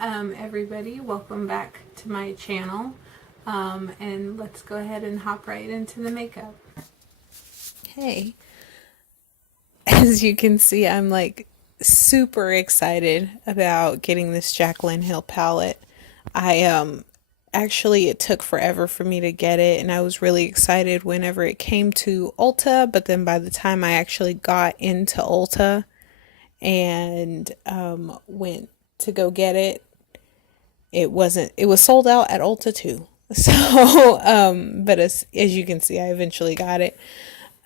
Everybody, welcome back to my channel, and let's go ahead and hop right into the makeup. Hey, as you can see, I'm like super excited about getting this Jaclyn Hill palette. Actually, it took forever for me to get it, and I was really excited whenever it came to Ulta, but then by the time I actually got into Ulta and went to go get it, it was sold out at Ulta too. So, but as you can see, I eventually got it.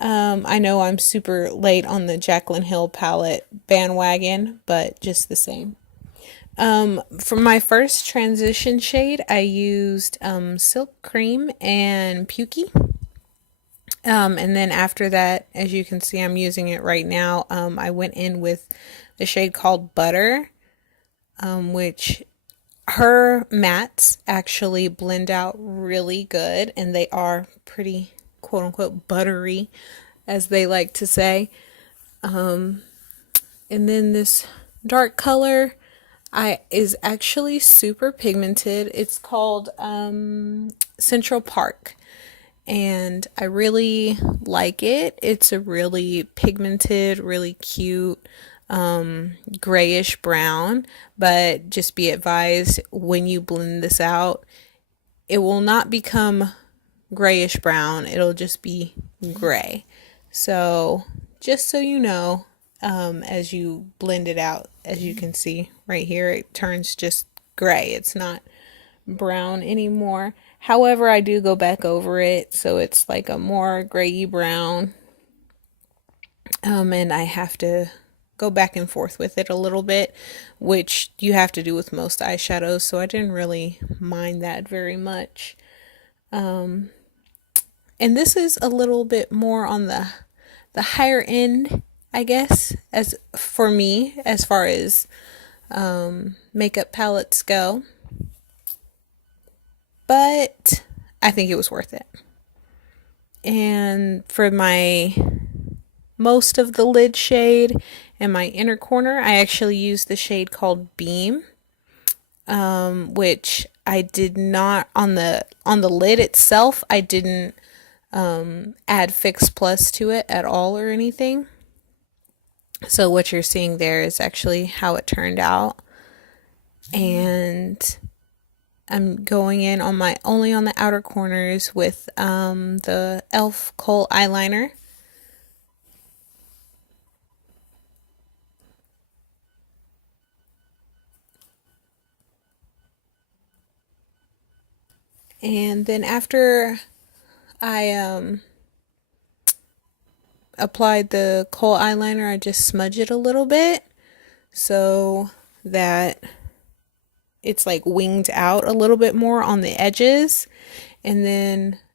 I know I'm super late on the Jaclyn Hill palette bandwagon, but just the same. For my first transition shade, I used Silk Cream and Pukey. And then after that, as you can see, I'm using it right now. I went in with the shade called Butter, which her mattes actually blend out really good, and they are pretty quote unquote buttery, as they like to say. And then this dark color is actually super pigmented. It's called Central Park, and I really like it. It's a really pigmented, really cute grayish brown, but just be advised, when you blend this out, it will not become grayish brown. It'll just be gray. So just so you know, as you blend it out, as you can see right here, it turns just gray. It's not brown anymore. However, I do go back over it, so it's like a more grayy brown. And I have to go back and forth with it a little bit, which you have to do with most eyeshadows, so I didn't really mind that very much. And this is a little bit more on the higher end, I guess, as for me, as far as makeup palettes go. But I think it was worth it. And for my most of the lid shade and my inner corner, I actually used the shade called Beam, which I did not on the lid itself. I didn't add Fix Plus to it at all or anything. So what you're seeing there is actually how it turned out. And I'm going in on only on the outer corners with the E.L.F. Kohl eyeliner. And then after I applied the Kohl eyeliner, I just smudge it a little bit so that it's like winged out a little bit more on the edges, and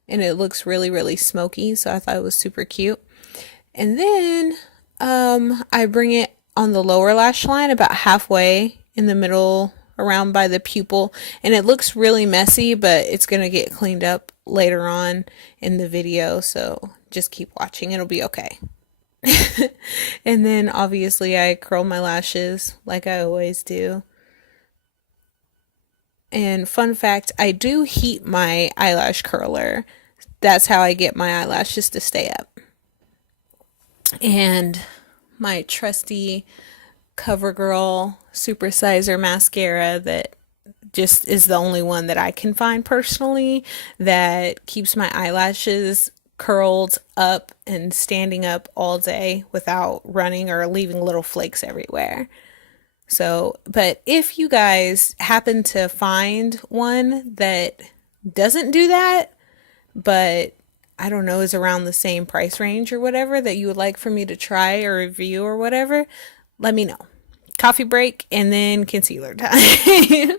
it looks really, really smoky, so I thought it was super cute. And then I bring it on the lower lash line about halfway in the middle, around by the pupil, and it looks really messy, but it's gonna get cleaned up later on in the video, so just keep watching, it'll be okay. And then obviously I curl my lashes like I always do. And fun fact, I do heat my eyelash curler. That's how I get my eyelashes to stay up. And my trusty CoverGirl Super Sizer mascara that just is the only one that I can find personally that keeps my eyelashes curled up and standing up all day without running or leaving little flakes everywhere. So, but if you guys happen to find one that doesn't do that, but I don't know, is around the same price range or whatever that you would like for me to try or review or whatever, let me know. Coffee break and then concealer time.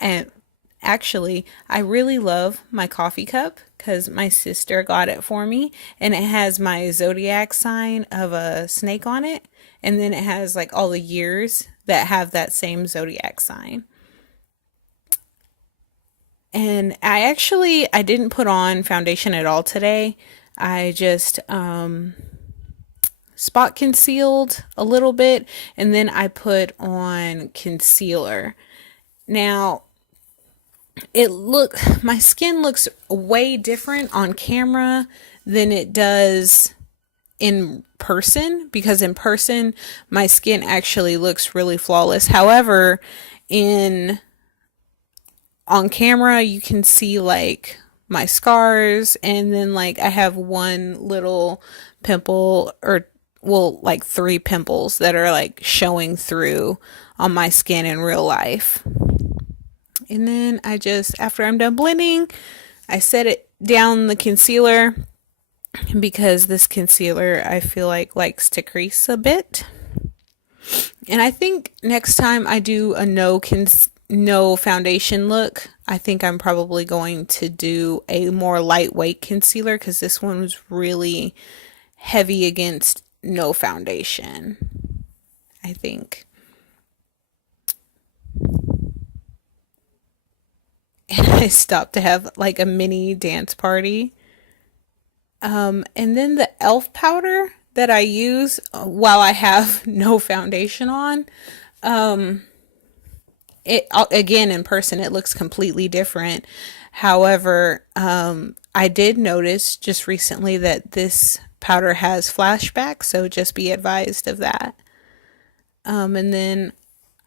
And actually, I really love my coffee cup because my sister got it for me, and it has my zodiac sign of a snake on it, and then it has like all the years that have that same zodiac sign. And I didn't put on foundation at all today. I just spot concealed a little bit, and then I put on concealer. Now, my skin looks way different on camera than it does in person, because in person my skin actually looks really flawless. However, in on camera you can see like my scars, and then like I have one little pimple, or well, like three pimples that are like showing through on my skin in real life. And then after I'm done blending, I set it down the concealer, because this concealer I feel like likes to crease a bit. And I think next time I do a no foundation look, I think I'm probably going to do a more lightweight concealer, because this one was really heavy against no foundation, I think. And I stopped to have like a mini dance party. And then the e.l.f. powder that I use while I have no foundation on, it again in person it looks completely different. However, I did notice just recently that this powder has flashbacks, so just be advised of that. And then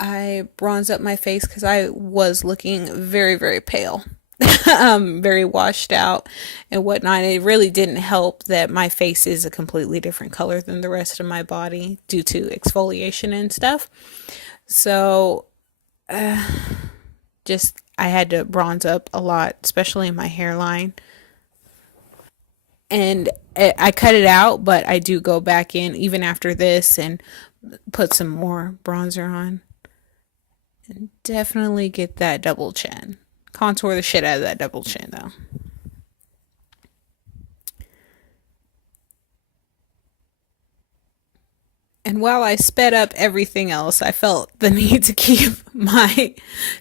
I bronze up my face because I was looking very, very pale, very washed out and whatnot. It really didn't help that my face is a completely different color than the rest of my body due to exfoliation and stuff. So, I had to bronze up a lot, especially in my hairline. And I cut it out, but I do go back in even after this and put some more bronzer on. And definitely get that double chin. Contour the shit out of that double chin, though. And while I sped up everything else, I felt the need to keep my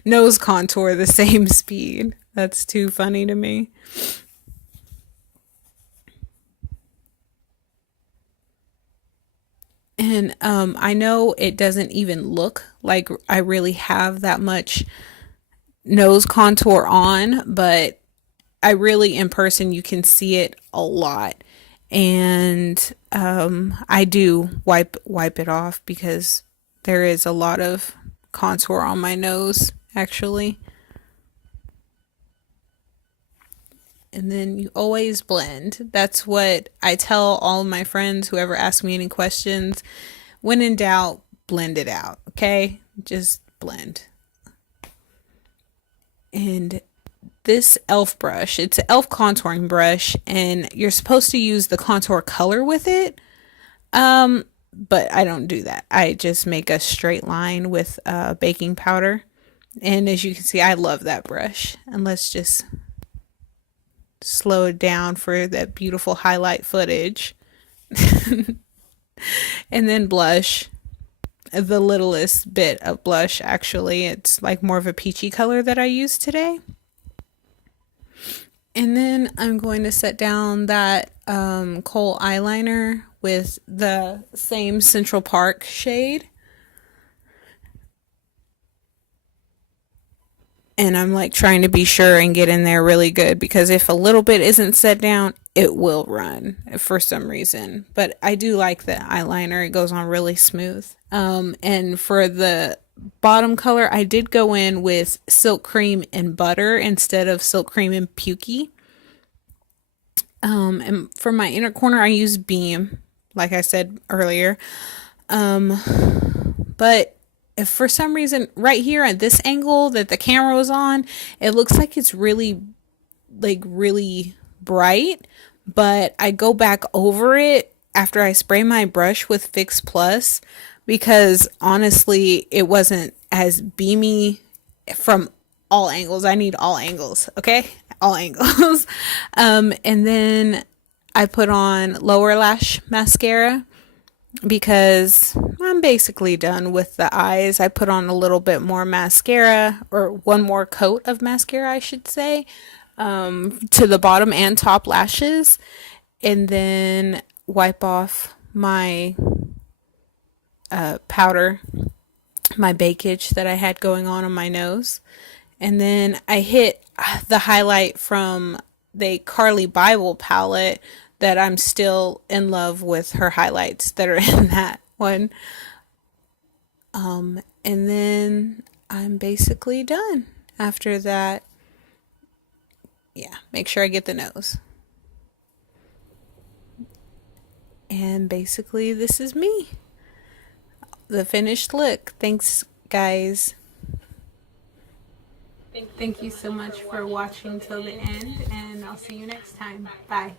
nose contour the same speed. That's too funny to me. And I know it doesn't even look like I really have that much nose contour on, but I really, in person, you can see it a lot. And I do wipe it off because there is a lot of contour on my nose, actually. And then you always blend. That's what I tell all of my friends, whoever asks me any questions. When in doubt, blend it out, okay? Just blend. And this e.l.f. brush, it's an e.l.f. contouring brush, and you're supposed to use the contour color with it. But I don't do that. I just make a straight line with baking powder. And as you can see, I love that brush. And let's just slow it down for that beautiful highlight footage. And then blush, the littlest bit of blush, actually. It's like more of a peachy color that I use today. And then I'm going to set down that Kohl eyeliner with the same Central Park shade. And I'm like trying to be sure and get in there really good, because if a little bit isn't set down, it will run for some reason. But I do like the eyeliner. It goes on really smooth. And for the bottom color, I did go in with Silk Cream and Butter instead of Silk Cream and Pukey. And for my inner corner, I use Beam, like I said earlier. But if for some reason right here at this angle that the camera was on, it looks like it's really bright, but I go back over it after I spray my brush with Fix Plus, because honestly it wasn't as beamy from all angles. I need all angles, okay? All angles. And then I put on lower lash mascara because I'm basically done with the eyes. I put on a little bit more mascara, or one more coat of mascara, I should say, to the bottom and top lashes, and then wipe off my powder, my bakage that I had going on my nose. And then I hit the highlight from the Carli Byble palette that I'm still in love with her highlights that are in that one. And then I'm basically done. After that, yeah, make sure I get the nose. And basically, this is me. The finished look. Thanks, guys. Thank you so much for watching till the end, and I'll see you next time. Bye.